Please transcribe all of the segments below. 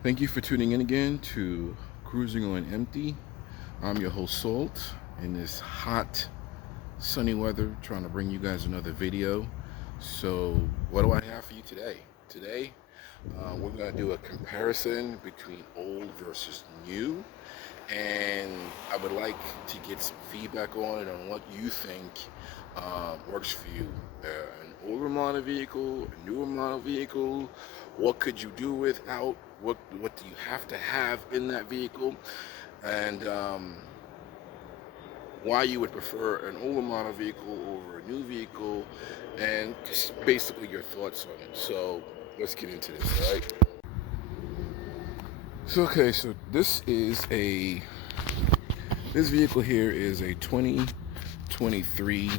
Thank you for tuning in again to Cruising on Empty. I'm your host Salt in this hot, sunny weather, trying to bring you guys another video. So, what do I have for you today? Today, we're going to do a comparison between old versus new, and I would like to get some feedback on it on what you think works for you. An older model vehicle, a newer model vehicle. What could you do without? What do you have to have in that vehicle? And why you would prefer an older model vehicle over a new vehicle, and just basically your thoughts on it. So let's get into this, all right? So this vehicle here is a 2023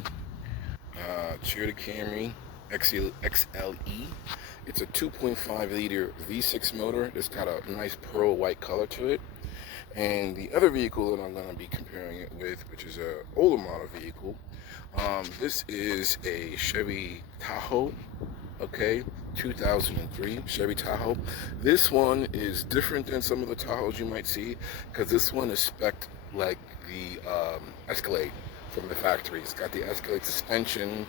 Toyota Camry XLE. It's a 2.5 liter V6 motor. It's got a nice pearl white color to it. And the other vehicle that I'm going to be comparing it with, which is a older model vehicle, this is a Chevy Tahoe, okay, 2003 Chevy Tahoe. This one is different than some of the Tahoes you might see, because this one is spec'd like the Escalade from the factory. It's got the Escalade suspension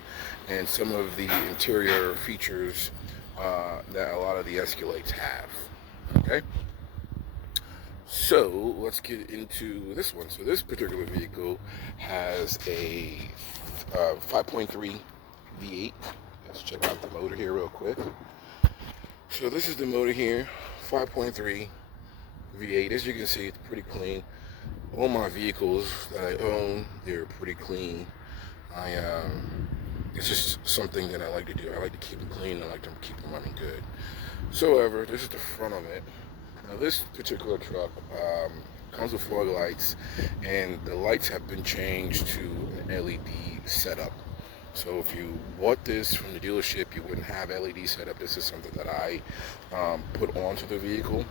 and some of the interior features that a lot of the Escalades have, okay? So let's get into this one. So this particular vehicle has a 5.3 V8. Let's check out the motor here real quick. So this is the motor here, 5.3 V8. As you can see, it's pretty clean. All my vehicles that I own, they're pretty clean. It's just something that I like to do. I like to keep them clean. I like to keep them running good. So, however, this is the front of it. Now this particular truck comes with fog lights, and the lights have been changed to an LED setup. So if you bought this from the dealership, you wouldn't have LED setup. This is something that I put onto the vehicle.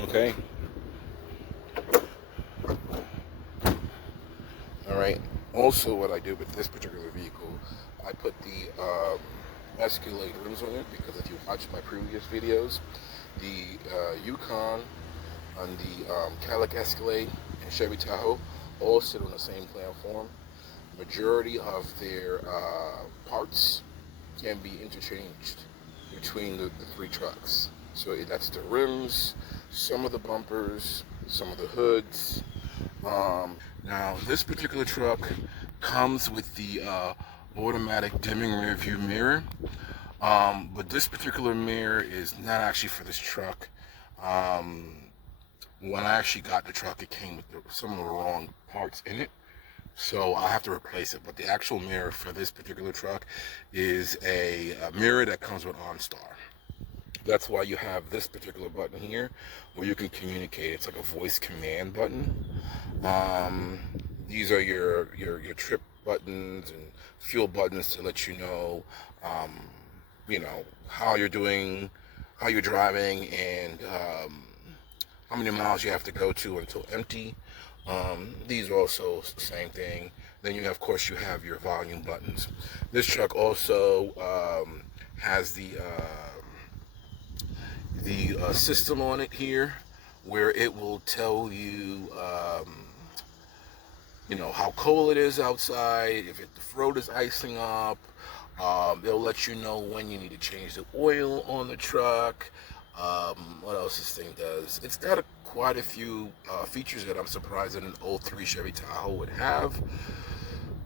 Okay. All right. Also, what I did with this particular vehicle, I put the Escalade rims on it, because if you watch my previous videos, the Yukon and the Cadillac Escalade and Chevy Tahoe all sit on the same platform. Majority of their parts can be interchanged between the three trucks. So that's the rims, some of the bumpers, some of the hoods. Now this particular truck comes with the automatic dimming rear view mirror. But this particular mirror is not actually for this truck. When I actually got the truck, it came with some of the wrong parts in it, so I have to replace it. But the actual mirror for this particular truck is a mirror that comes with OnStar. That's why you have this particular button here, where you can communicate. It's like a voice command button. These are your trip buttons and fuel buttons to let you know, how you're doing, how you're driving, and how many miles you have to go to until empty. These are also the same thing. Then of course, you have your volume buttons. This truck also has the system on it here, where it will tell you, how cold it is outside, if the road is icing up. They'll let you know when you need to change the oil on the truck. What else this thing does? It's got quite a few features that I'm surprised that an '03 Chevy Tahoe would have.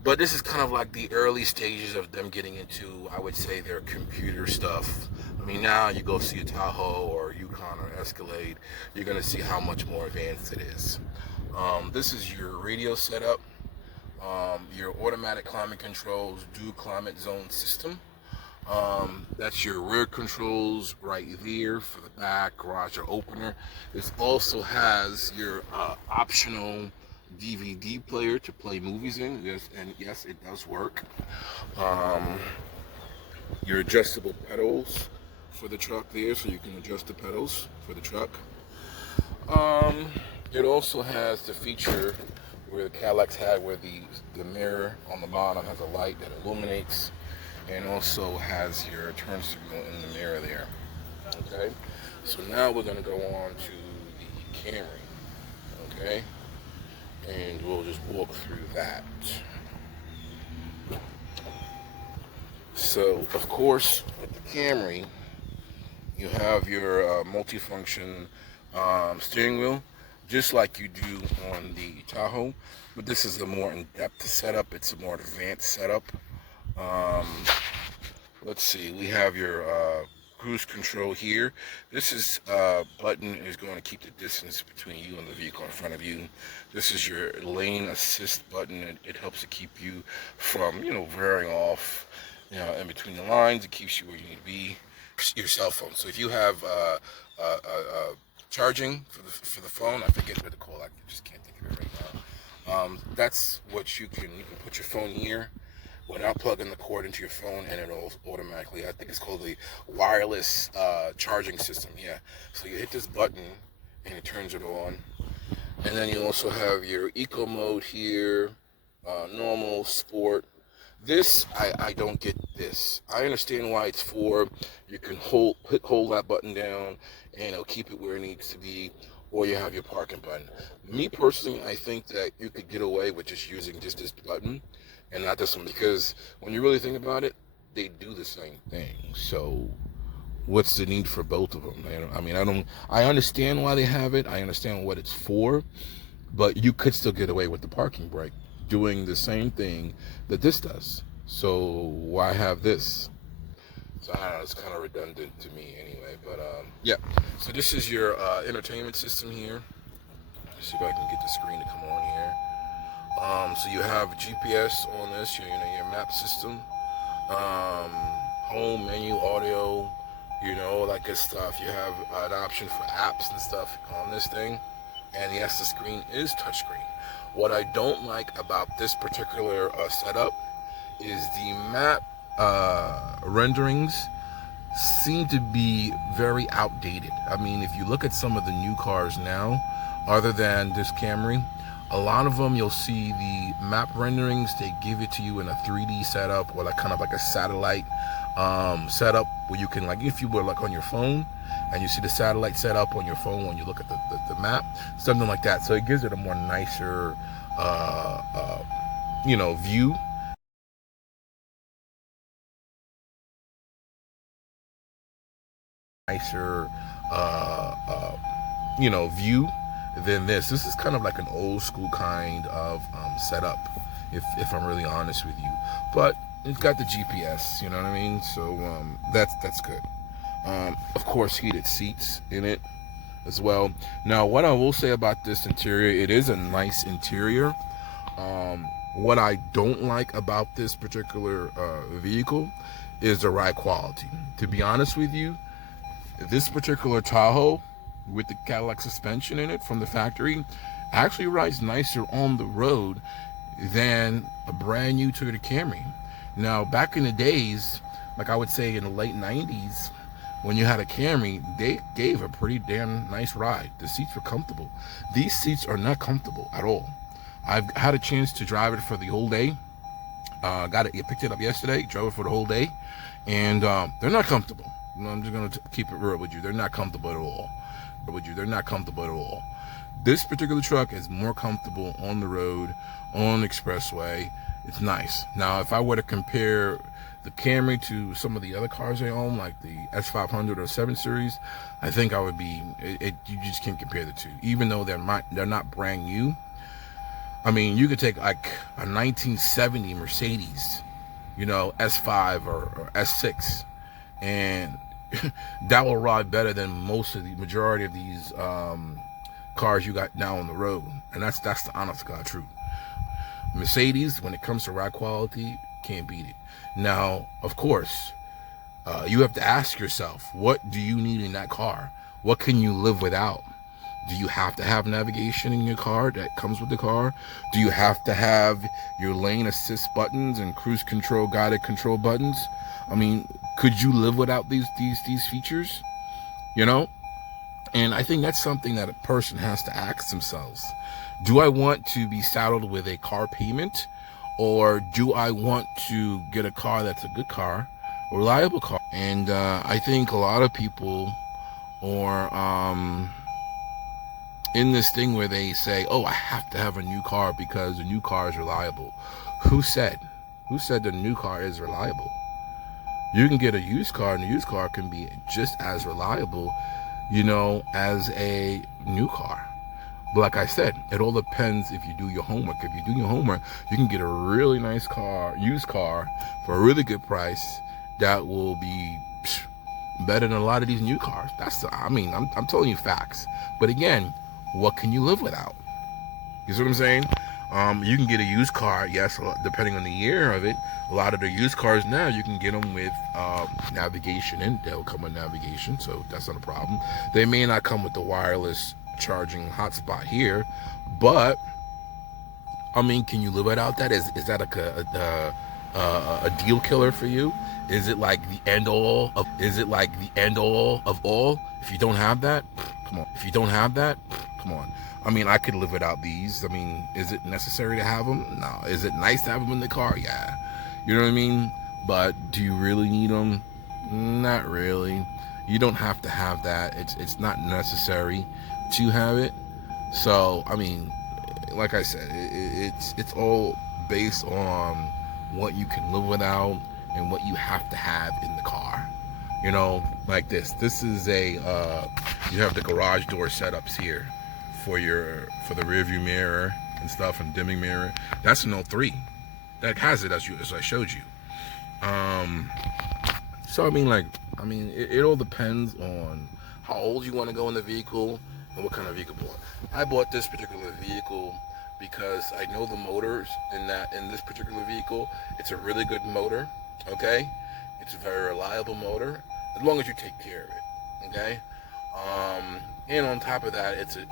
But this is kind of like the early stages of them getting into, I would say, their computer stuff. I mean, now you go see a Tahoe or Yukon or Escalade, you're going to see how much more advanced it is. This is your radio setup, your automatic climate controls, dual climate zone system. That's your rear controls right there for the back garage door opener. This also has your optional DVD player to play movies in. Yes, and yes, it does work. Your adjustable pedals for the truck there, so you can adjust the pedals for the truck. It also has the feature where the Cadillacs had, where the mirror on the bottom has a light that illuminates, and also has your turn signal in the mirror there. Okay, so now we're going to go on to the Camry. Okay, and we'll just walk through that. So, of course, with the Camry, you have your multifunction steering wheel, just like you do on the Tahoe, but this is a more in-depth setup. It's a more advanced setup. Um, let's see, we have your cruise control here. This is button is going to keep the distance between you and the vehicle in front of you. This is your lane assist button. It helps to keep you from, veering off, in between the lines. It keeps you where you need to be. Your cell phone. So if you have charging for the phone, I forget what to call it. I just can't think of it right now. That's what you can put your phone here without plugging the cord into your phone, and it'll automatically, I think it's called the wireless charging system. Yeah. So you hit this button and it turns it on. And then you also have your eco mode here, normal, sport. This, I don't get this. I understand why it's for. You can hold that button down and it'll keep it where it needs to be, or you have your parking button. Me personally, I think that you could get away with just using just this button and not this one, because when you really think about it, they do the same thing. So what's the need for both of them? I understand why they have it. I understand what it's for, but you could still get away with the parking brake doing the same thing that this does. So why have this? So I don't know, it's kind of redundant to me anyway, but yeah. So this is your entertainment system here. Let's see if I can get the screen to come on here. So you have GPS on this, your map system, home menu, audio, all that good stuff. You have an option for apps and stuff on this thing, and yes, the screen is touchscreen. What I don't like about this particular setup is the map renderings seem to be very outdated. I mean, if you look at some of the new cars now, other than this Camry, a lot of them you'll see the map renderings, they give it to you in a 3D setup, or like kind of like a satellite setup, where you can, like, if you were like on your phone and you see the satellite setup on your phone when you look at the map, something like that. So it gives it a more nicer view. Nicer view than this. This is kind of like an old school kind of setup, if I'm really honest with you. But it's got the GPS, you know what I mean? So that's good. Of course, heated seats in it as well. Now, what I will say about this interior, it is a nice interior. What I don't like about this particular vehicle is the ride quality. To be honest with you, this particular Tahoe with the Cadillac suspension in it from the factory actually rides nicer on the road than a brand new Toyota Camry. Now, back in the days, like I would say in the late 90s, when you had a Camry, they gave a pretty damn nice ride. The seats were comfortable. These seats are not comfortable at all. I've had a chance to drive it for the whole day. Picked it up yesterday, drove it for the whole day, and they're not comfortable. I'm just gonna keep it real with you. They're not comfortable at all. They're not comfortable at all. This particular truck is more comfortable on the road, on the expressway. It's nice. Now, if I were to compare the Camry to some of the other cars I own, like the S500 or 7 Series, I think I would be. You just can't compare the two, even though they're not brand new. I mean, you could take like a 1970 Mercedes, S5 or S6, and that will ride better than most of the majority of these cars you got now on the road. And that's the honest to God truth. Mercedes, when it comes to ride quality, can't beat it. Now, of course, you have to ask yourself, what do you need in that car? What can you live without? Do you have to have navigation in your car that comes with the car? Do you have to have your lane assist buttons and cruise control, guided control buttons? I mean, could you live without these features? And I think that's something that a person has to ask themselves. Do I want to be saddled with a car payment, or do I want to get a car that's a good car, a reliable car? And I think a lot of people are in this thing where they say, "Oh, I have to have a new car because the new car is reliable." Who said? Who said the new car is reliable? You can get a used car, and the used car can be just as reliable, as a new car. But like I said, it all depends if you do your homework. If you do your homework, you can get a really nice car, used car, for a really good price that will be better than a lot of these new cars. I'm telling you facts. But again, what can you live without? You see what I'm saying? You can get a used car, yes, depending on the year of it. A lot of the used cars now, you can get them with navigation in. They'll come with navigation, so that's not a problem. They may not come with the wireless charging hotspot here, but I mean, can you live without that? Is that like a deal killer for you? Is it like the end all of? Is it like the end all of all? If you don't have that, come on. If you don't have that, come on. I mean, I could live without these. I mean, is it necessary to have them? No. Is it nice to have them in the car? Yeah. You know what I mean? But do you really need them? Not really. You don't have to have that. It's not necessary to have it. So I mean, like I said, it's all based on what you can live without and what you have to have in the car. Like this. This is you have the garage door setups here for the rear view mirror and stuff and dimming mirror. That's an '03. That has it as I showed you. So it all depends on how old you want to go in the vehicle and what kind of vehicle you want. I bought this particular vehicle because I know the motors in this particular vehicle. It's a really good motor, okay? It's a very reliable motor as long as you take care of it, okay? And on top of that, it's a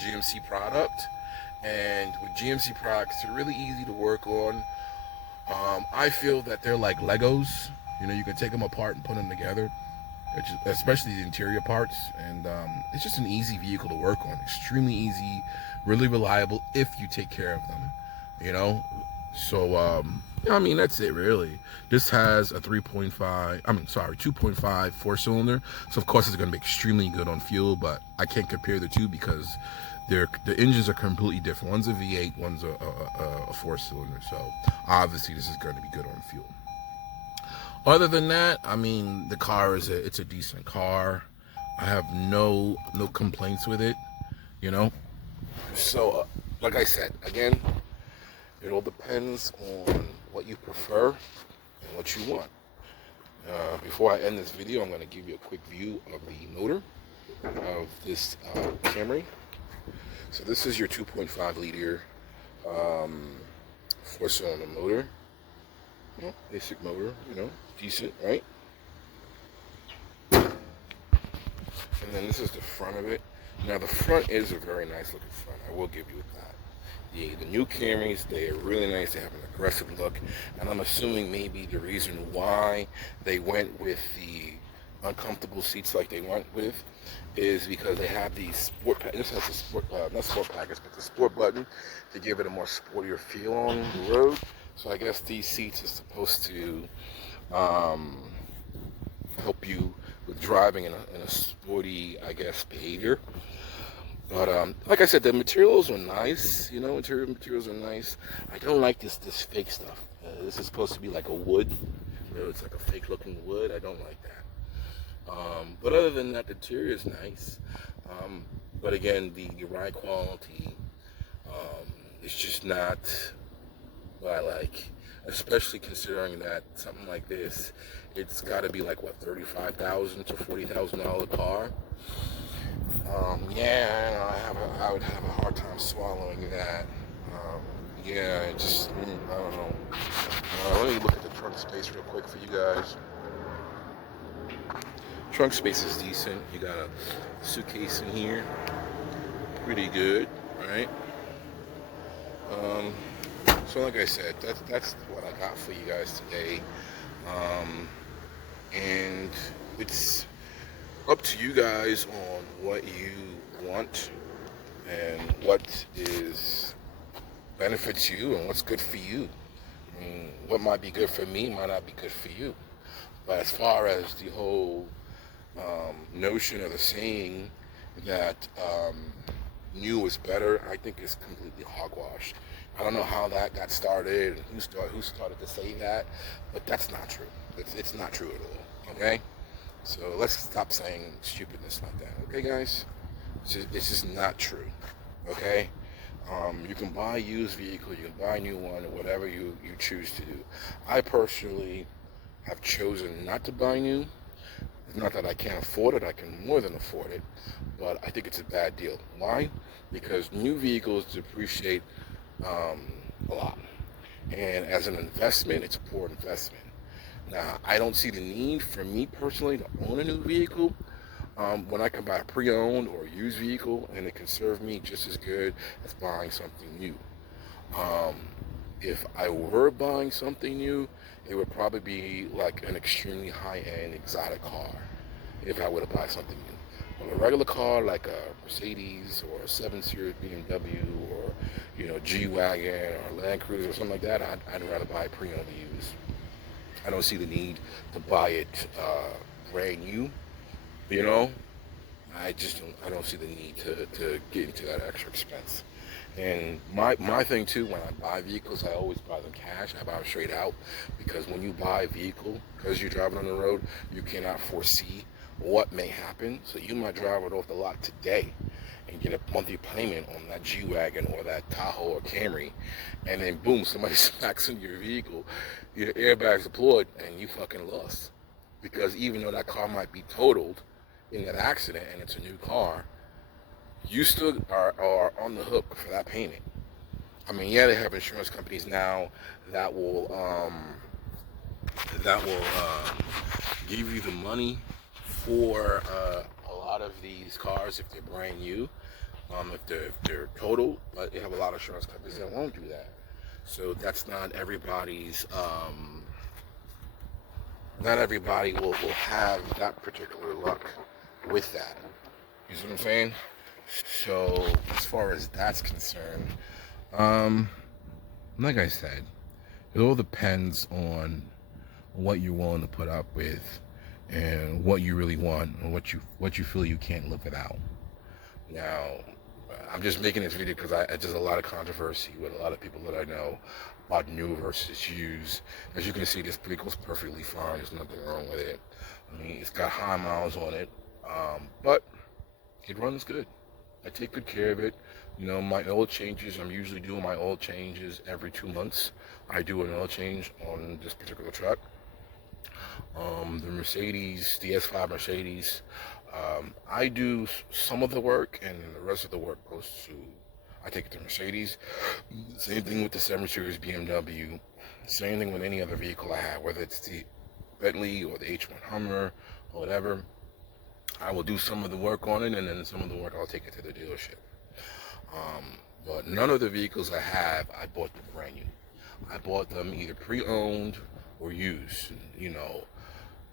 GMC product, and with GMC products, they're really easy to work on. I feel that they're like Legos. You can take them apart and put them together, especially the interior parts. And it's just an easy vehicle to work on. Extremely easy, really reliable if you take care of them. So that's it really. This has a 2.5 4-cylinder. So of course it's going to be extremely good on fuel, but I can't compare the two because the engines are completely different. One's a V8, one's a 4-cylinder. So obviously this is going to be good on fuel. Other than that, the car it's a decent car. I have no complaints with it. So like I said, again, it all depends on what you prefer and what you want. Before I end this video, I'm going to give you a quick view of the motor of this Camry. So this is your 2.5 liter 4-cylinder motor. Basic motor, decent, right? And then this is the front of it. Now the front is a very nice looking front. I will give you that. The new Camrys, they are really nice. They have an aggressive look, and I'm assuming maybe the reason why they went with the uncomfortable seats like they went with is because they have the sport. This has a sport, not sport package, but the sport button to give it a more sportier feel on the road. So I guess these seats are supposed to help you with driving in a sporty, I guess, behavior. But like I said, the materials are nice. Interior materials are nice. I don't like this fake stuff. This is supposed to be like a wood. It's like a fake looking wood. I don't like that. But other than that, the interior is nice. But again, the ride quality is just not what I like. Especially considering that something like this, it's got to be like what, $35,000 to $40,000 car. I would have a hard time swallowing that. I don't know. Let me look at the trunk space real quick for you guys. Trunk space is decent. You got a suitcase in here. Pretty good, right? So like I said, that's what I got for you guys today. And it's up to you guys on what you want and what benefits you and what's good for you. What might be good for me might not be good for you. But as far as the whole notion of the saying that new is better, I think it's completely hogwash. I don't know how that got started and who started to say that, but that's not true. It's not true at all. Okay, so let's stop saying stupidness like that. Okay, guys, it's just not true. Okay, you can buy a used vehicle, you can buy a new one, or whatever you choose to do. I personally have chosen not to buy new. It's not that I can't afford it, I can more than afford it, but I think it's a bad deal. Why? Because new vehicles depreciate um, a lot. And as an investment, it's a poor investment. Now, I don't see the need for me personally to own a new vehicle when I can buy a pre-owned or a used vehicle, and it can serve me just as good as buying something new. Um, if I were buying something new, it would probably be like an extremely high-end exotic car if I were to buy something new. But a regular car like a Mercedes or a 7 Series BMW or G-Wagon or Land Cruiser or something like that, I'd rather buy pre-owned or used. I don't see the need to buy it brand new, you know? I don't see the need to get into that extra expense. And my thing too, when I buy vehicles, I always buy them cash. I buy them straight out, because when you buy a vehicle, because you're driving on the road, you cannot foresee what may happen. So you might drive it off the lot today and get a monthly payment on that G-Wagon or that Tahoe or Camry, and then boom, somebody smacks into your vehicle, your airbags deployed, and you fucking lost. Because even though that car might be totaled in that accident and it's a new car, you still are on the hook for that payment. I mean, yeah, they have insurance companies now that will give you the money for a lot of these cars if they're brand new, if they're total. But you have a lot of insurance companies that won't do that. So that's not everybody's. Not everybody will have that particular luck with that. You see what I'm saying? So as far as that's concerned, like I said, it all depends on what you're willing to put up with and what you really want and what you feel you can't live without. Now, I'm just making this video because there's a lot of controversy with a lot of people that I know about new versus used. As you can see, this vehicle's perfectly fine. There's nothing wrong with it. I mean, it's got high miles on it, but it runs good. I take good care of it. My oil changes, I'm usually doing my oil changes every 2 months. I do an oil change on this particular truck. The Mercedes, the S5 Mercedes, I do some of the work, and the rest of the work goes to, I take it to Mercedes. Same thing with the 7 Series BMW. Same thing with any other vehicle I have, whether it's the Bentley or the H1 Hummer or whatever. I will do some of the work on it, and then some of the work I'll take it to the dealership. But none of the vehicles I have, I bought them brand new. I bought them either pre-owned or used,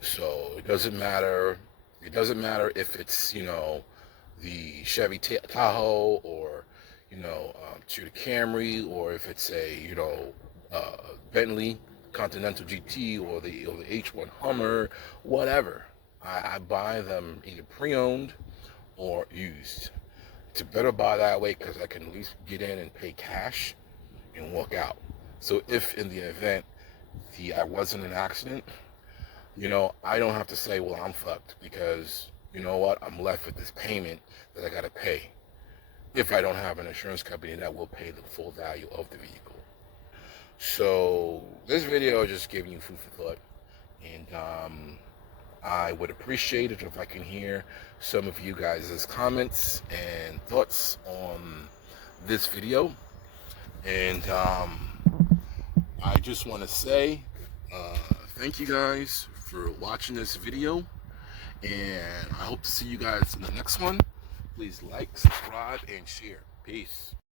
So it doesn't matter. It doesn't matter if it's, the Chevy Tahoe or, to the Camry, or if it's a, Bentley Continental GT or the H1 Hummer, whatever. I buy them either pre-owned or used. It's better buy that way because I can at least get in and pay cash and walk out. So if in the event I was in an accident, I don't have to say, well, I'm fucked, because you know what? I'm left with this payment that I got to pay if I don't have an insurance company that will pay the full value of the vehicle. So this video is just giving you food for thought, and I would appreciate it if I can hear some of you guys' comments and thoughts on this video. And I just want to say thank you guys for watching this video, and I hope to see you guys in the next one. Please like, subscribe, and share. Peace.